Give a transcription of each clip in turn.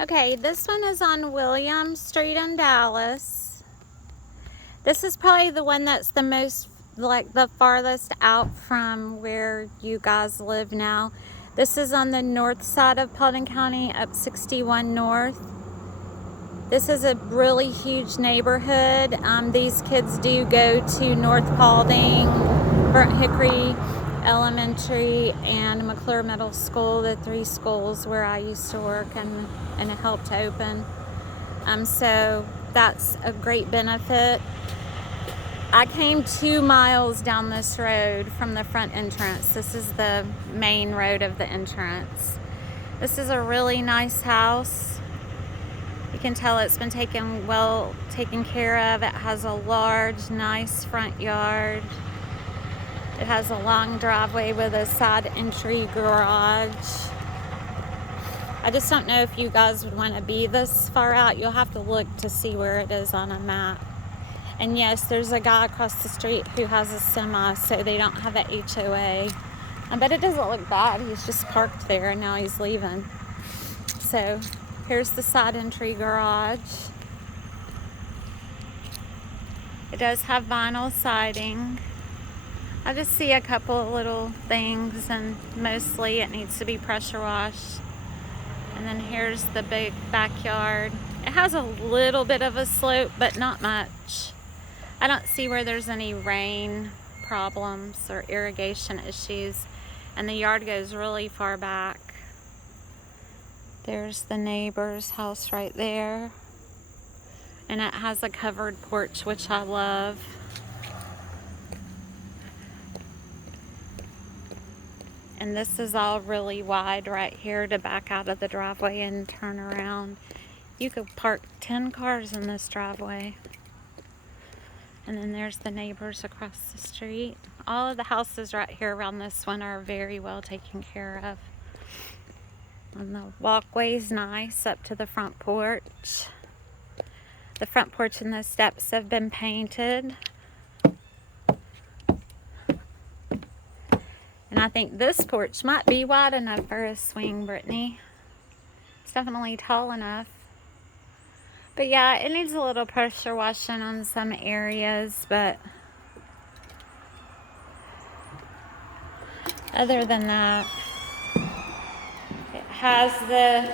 Okay, this one is on William Street in Dallas. This is probably the one that's the most, like the farthest out from where you guys live now. This is on the north side of Paulding County, up 61 North. This is a really huge neighborhood. These kids do go to North Paulding, Burnt Hickory Elementary, and McClure Middle School, the three schools where I used to work and helped open. So that's a great benefit. I came 2 miles down this road from the front entrance. This is the main road of the entrance. This is a really nice house. You can tell it's been well taken care of. It has a large, nice front yard. It has a long driveway with a side entry garage. I just don't know if you guys would want to be this far out. You'll have to look to see where it is on a map. And yes, there's a guy across the street who has a semi, so they don't have an HOA. But it doesn't look bad. He's just parked there and now he's leaving. So here's the side entry garage. It does have vinyl siding. I just see a couple of little things, and mostly it needs to be pressure washed. And then here's the big backyard. It has a little bit of a slope, but not much. I don't see where there's any rain problems or irrigation issues. And the yard goes really far back. There's the neighbor's house right there. And it has a covered porch, which I love. And this is all really wide right here to back out of the driveway and turn around. You could park 10 cars in this driveway. And then there's the neighbors across the street. All of the houses right here around this one are very well taken care of. And the walkway's nice up to the front porch. The front porch and the steps have been painted. And I think this porch might be wide enough for a swing, Brittany. It's definitely tall enough. But yeah, it needs a little pressure washing on some areas, but other than that, it has the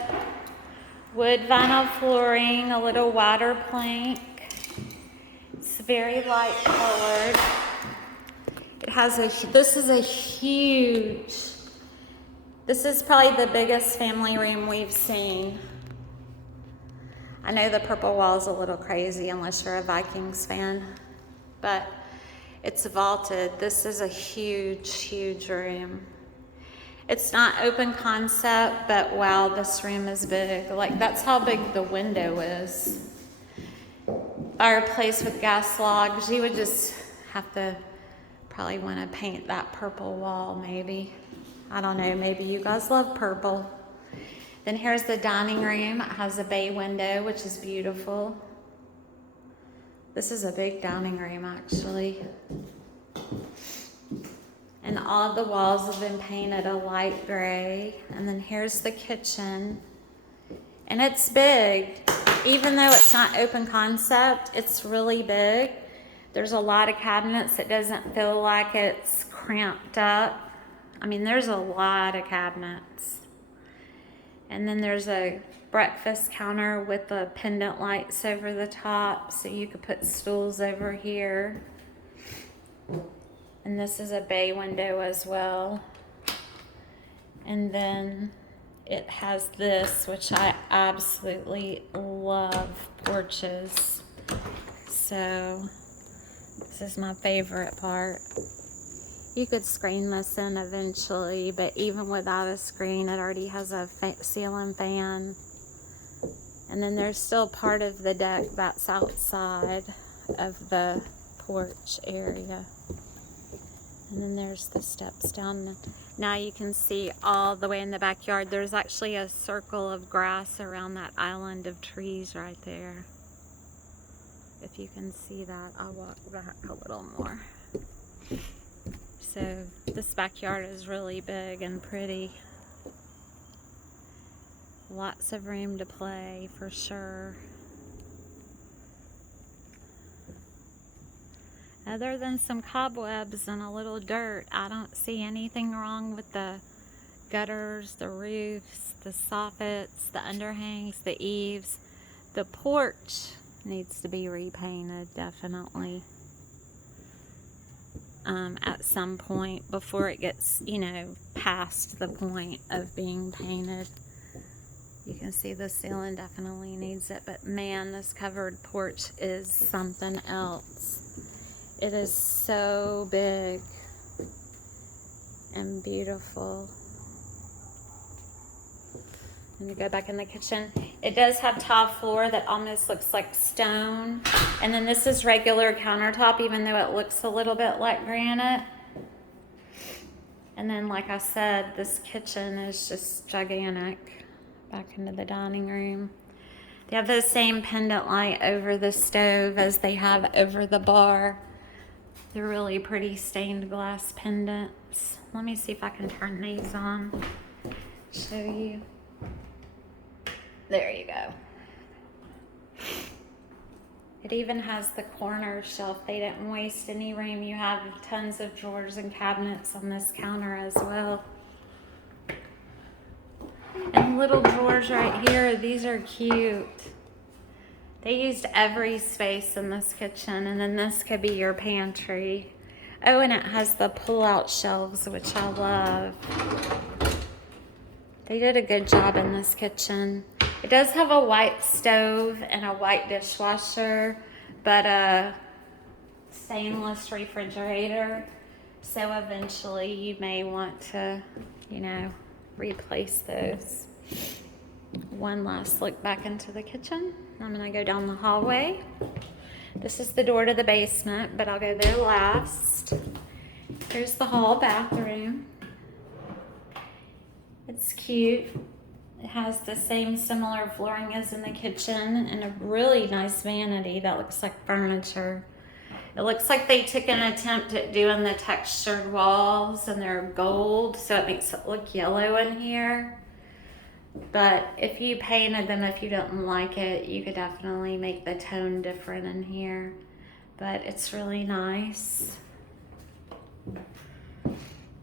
wood vinyl flooring, a little wider plank. It's very light colored. It has this is probably the biggest family room we've seen. I know the purple wall is a little crazy unless you're a Vikings fan, but it's vaulted. This is a huge, huge room. It's not open concept, but wow, this room is big. Like, that's how big the window is. Fireplace with gas logs. You would just have to probably want to paint that purple wall, maybe. I don't know, maybe you guys love purple. Then here's the dining room. It has a bay window, which is beautiful. This is a big dining room, actually. And all of the walls have been painted a light gray. And then here's the kitchen. And it's big. Even though it's not open concept, it's really big. There's a lot of cabinets. It doesn't feel like it's cramped up. I mean, there's a lot of cabinets. And then there's a breakfast counter with the pendant lights over the top, so you could put stools over here. And this is a bay window as well. And then it has this, which I absolutely love, porches. So this is my favorite part. You could screen this in eventually, but even without a screen, it already has a ceiling fan. And then there's still part of the deck that's outside of the porch area. And then there's the steps down. Now you can see all the way in the backyard. There's actually a circle of grass around that island of trees right there. If you can see that, I'll walk back a little more. So this backyard is really big and pretty. Lots of room to play for sure. Other than some cobwebs and a little dirt, I don't see anything wrong with the gutters, the roofs, the soffits, the underhangs, the eaves. The porch needs to be repainted, definitely. At some point before it gets, past the point of being painted. You can see the ceiling definitely needs it, but man, this covered porch is something else. It is so big and beautiful. Let me go back in the kitchen. It does have tile floor that almost looks like stone. And then this is regular countertop, even though it looks a little bit like granite. And then, like I said, this kitchen is just gigantic. Back into the dining room. They have the same pendant light over the stove as they have over the bar. They're really pretty stained glass pendants. Let me see if I can turn these on. Show you. There you go. It even has the corner shelf. They didn't waste any room. You have tons of drawers and cabinets on this counter as well. And little drawers right here. These are cute. They used every space in this kitchen. And then this could be your pantry. Oh, and it has the pull-out shelves, which I love. They did a good job in this kitchen. It does have a white stove and a white dishwasher, but a stainless refrigerator. So eventually you may want to, replace those. One last look back into the kitchen. I'm gonna go down the hallway. This is the door to the basement, but I'll go there last. Here's the hall bathroom. It's cute. It has the same similar flooring as in the kitchen and a really nice vanity that looks like furniture. It looks like they took an attempt at doing the textured walls and they're gold, so it makes it look yellow in here. But if you painted them, if you don't like it, you could definitely make the tone different in here. But it's really nice.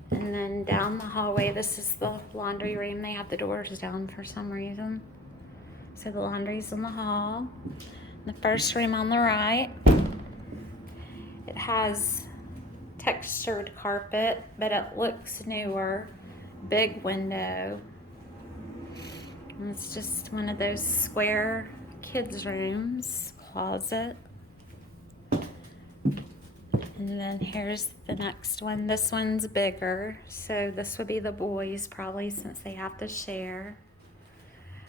And then down the hallway, this is the laundry room. They have the doors down for some reason. So the laundry's in the hall. The first room on the right, it has textured carpet, but it looks newer. Big window. And it's just one of those square kids' rooms. Closet. And then here's the next one. This one's bigger. So this would be the boys probably, since they have to share.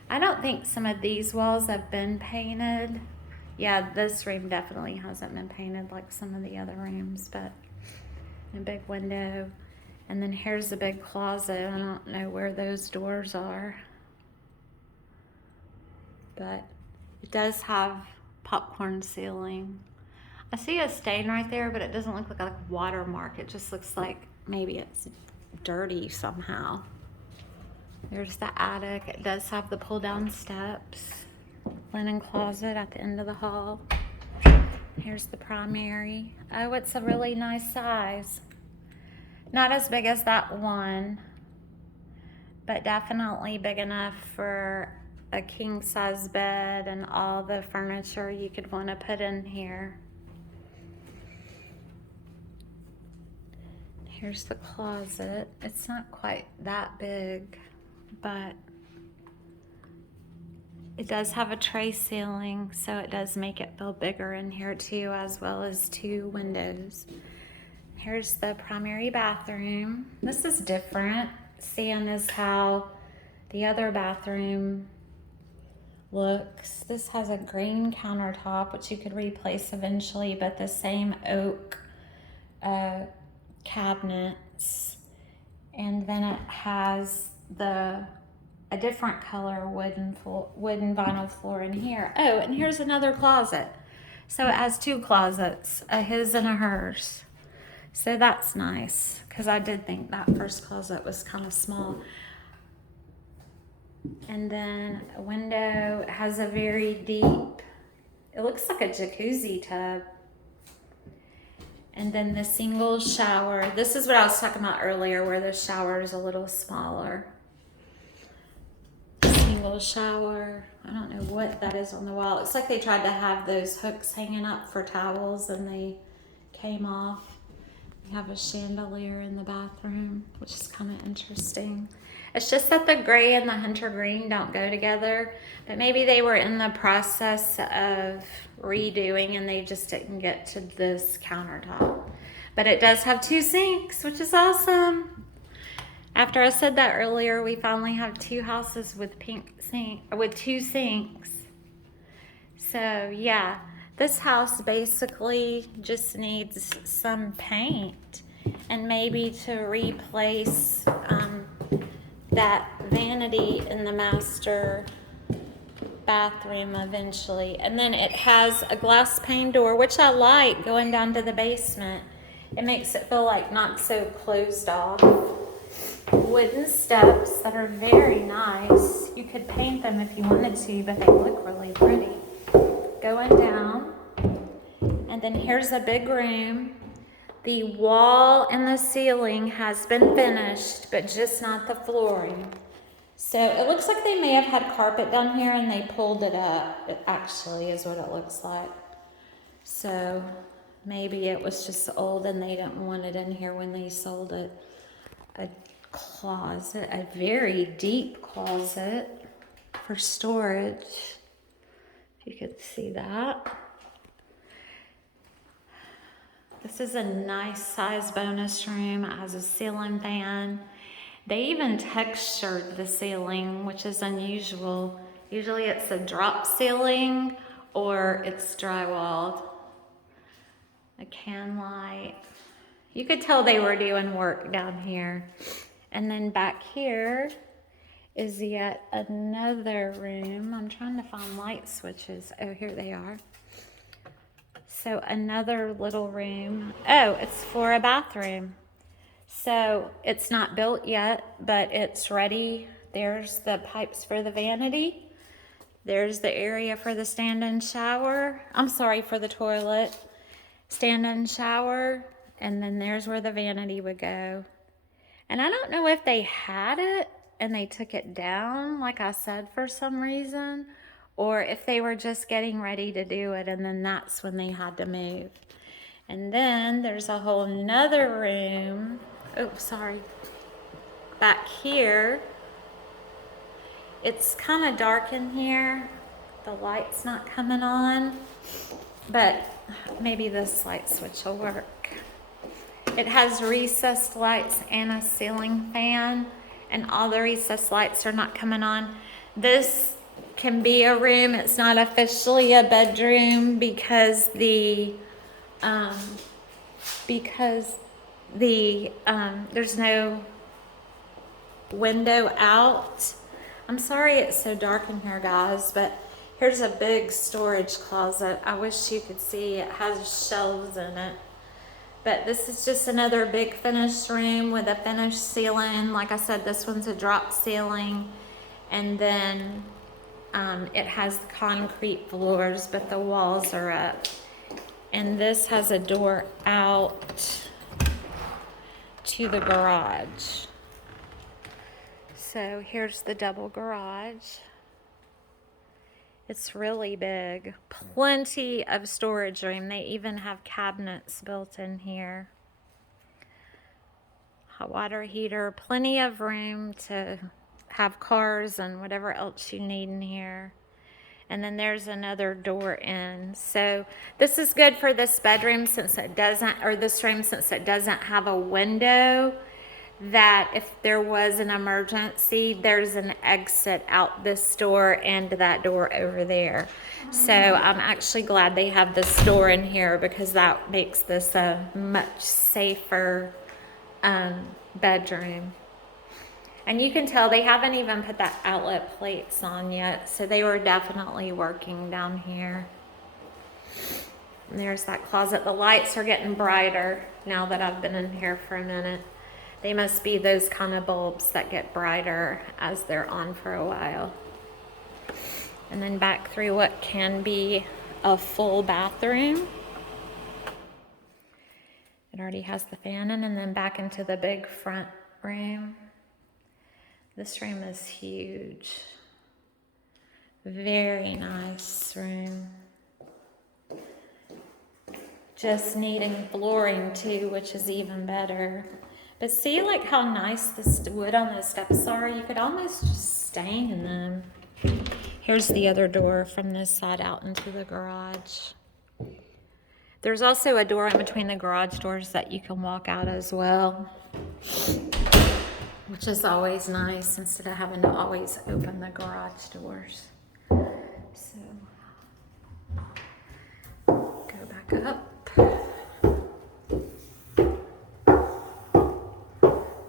I don't think some of these walls have been painted. Yeah, this room definitely hasn't been painted like some of the other rooms, but a big window. And then here's a big closet. I don't know where those doors are. But it does have popcorn ceiling. I see a stain right there, but it doesn't look like a watermark. It just looks like maybe it's dirty somehow. There's the attic. It does have the pull-down steps. Linen closet at the end of the hall. Here's the primary. Oh, it's a really nice size. Not as big as that one, but definitely big enough for a king-size bed and all the furniture you could want to put in here. Here's the closet. It's not quite that big, but it does have a tray ceiling, so it does make it feel bigger in here too, as well as 2 windows. Here's the primary bathroom. This is different, seeing as how the other bathroom looks. This has a green countertop, which you could replace eventually, but the same oak cabinets, and then it has a different color wooden vinyl floor in here. Oh, and here's another closet. So it has 2 closets, a his and a hers. So that's nice, because I did think that first closet was kind of small. And then a window. It has a very deep, it looks like a jacuzzi tub. And then the single shower. This is what I was talking about earlier, where the shower is a little smaller. Single shower. I don't know what that is on the wall. It looks like they tried to have those hooks hanging up for towels and they came off. We have a chandelier in the bathroom, which is kind of interesting. It's just that the gray and the hunter green don't go together, but maybe they were in the process of redoing and they just didn't get to this countertop. But it does have 2 sinks, which is awesome. After I said that earlier, we finally have 2 houses with with 2 sinks. So yeah, this house basically just needs some paint and maybe to replace that vanity in the master bathroom eventually. And then it has a glass pane door, which I like, going down to the basement. It makes it feel like not so closed off. Wooden steps that are very nice. You could paint them if you wanted to, but they look really pretty. Going down, and then here's a big room. The wall and the ceiling has been finished, but just not the flooring. So it looks like they may have had carpet down here and they pulled it up. It actually is what it looks like. So maybe it was just old and they didn't want it in here when they sold it. A closet, a very deep closet for storage. If you could see that. This is a nice size bonus room. It has a ceiling fan. They even textured the ceiling, which is unusual. Usually it's a drop ceiling or it's drywalled. A can light. You could tell they were doing work down here. And then back here is yet another room. I'm trying to find light switches. Oh, here they are. So another little room. Oh, it's for a bathroom. So it's not built yet, but it's ready. There's the pipes for the vanity. There's the area for the stand-in shower. I'm sorry, for the toilet. Stand-in shower. And then there's where the vanity would go. And I don't know if they had it and they took it down, like I said, for some reason, or if they were just getting ready to do it and then that's when they had to move. And then there's a whole nother room. Oh, sorry. Back here, it's kind of dark in here. The light's not coming on, but maybe this light switch will work. It has recessed lights and a ceiling fan, and all the recessed lights are not coming on. This can be a room. It's not officially a bedroom because there's no window out. I'm sorry it's so dark in here, guys, but here's a big storage closet. I wish you could see. It has shelves in it. But this is just another big finished room with a finished ceiling. Like I said, this one's a drop ceiling. And then it has concrete floors, but the walls are up. And this has a door out to the garage. So here's the double garage. It's really big. Plenty of storage room. They even have cabinets built in here. Hot water heater. Plenty of room to have cars and whatever else you need in here. And then there's another door in. So this is good for this bedroom since it doesn't, or this room since it doesn't have a window, that if there was an emergency, there's an exit out this door and that door over there. So I'm actually glad they have this door in here because that makes this a much safer bedroom. And you can tell they haven't even put that outlet plates on yet, so they were definitely working down here. And there's that closet. The lights are getting brighter now that I've been in here for a minute. They must be those kind of bulbs that get brighter as they're on for a while. And then back through what can be a full bathroom. It already has the fan in, and then back into the big front room. This room is huge. Very nice room. Just needing flooring too, which is even better. But see like how nice this wood on those steps are? You could almost just stay in them. Here's the other door from this side out into the garage. There's also a door in between the garage doors that you can walk out as well, which is always nice instead of having to always open the garage doors. So, go back up.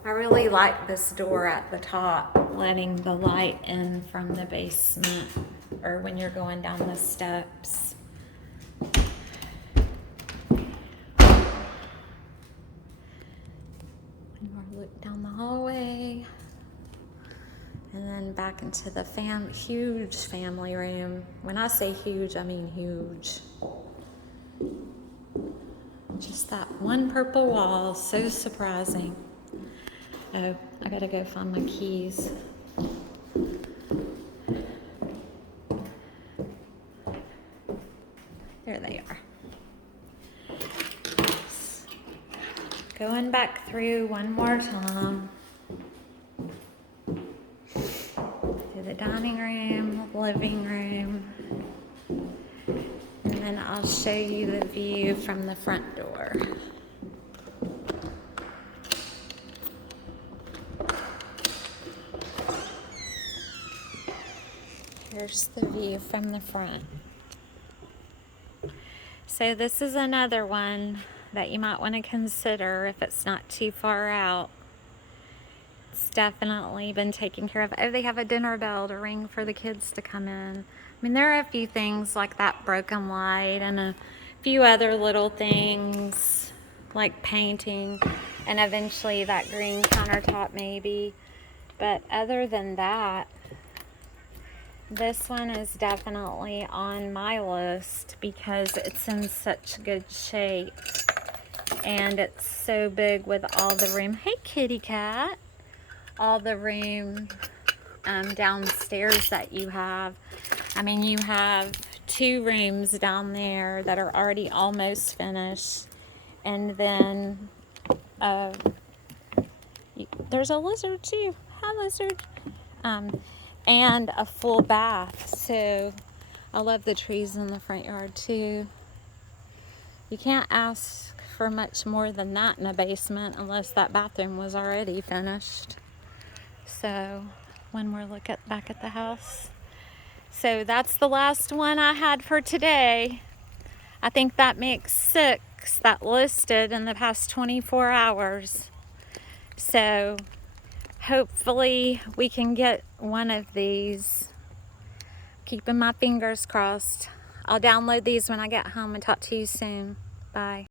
I really like this door at the top, letting the light in from the basement or when you're going down the steps. Look down the hallway and then back into the huge family room. When I say huge, I mean huge. Just that one purple wall, so surprising. Oh, I gotta go find my keys. There they are. Going back through one more time. To the dining room, living room. And then I'll show you the view from the front door. Here's the view from the front. So this is another one that you might want to consider if it's not too far out. It's definitely been taken care of. Oh, they have a dinner bell to ring for the kids to come in. I mean, there are a few things like that broken light and a few other little things like painting and eventually that green countertop maybe. But other than that, this one is definitely on my list because it's in such good shape. And it's so big with all the room. Hey, kitty cat. All the room downstairs that you have. I mean, you have 2 rooms down there that are already almost finished. And then there's a lizard too. Hi, lizard. And a full bath. So I love the trees in the front yard too. You can't ask for much more than that in a basement unless that bathroom was already finished. So when we're looking back at the house. So that's the last one I had for today. I think that makes 6 that listed in the past 24 hours. So hopefully we can get one of these. Keeping my fingers crossed. I'll download these when I get home and talk to you soon. Bye.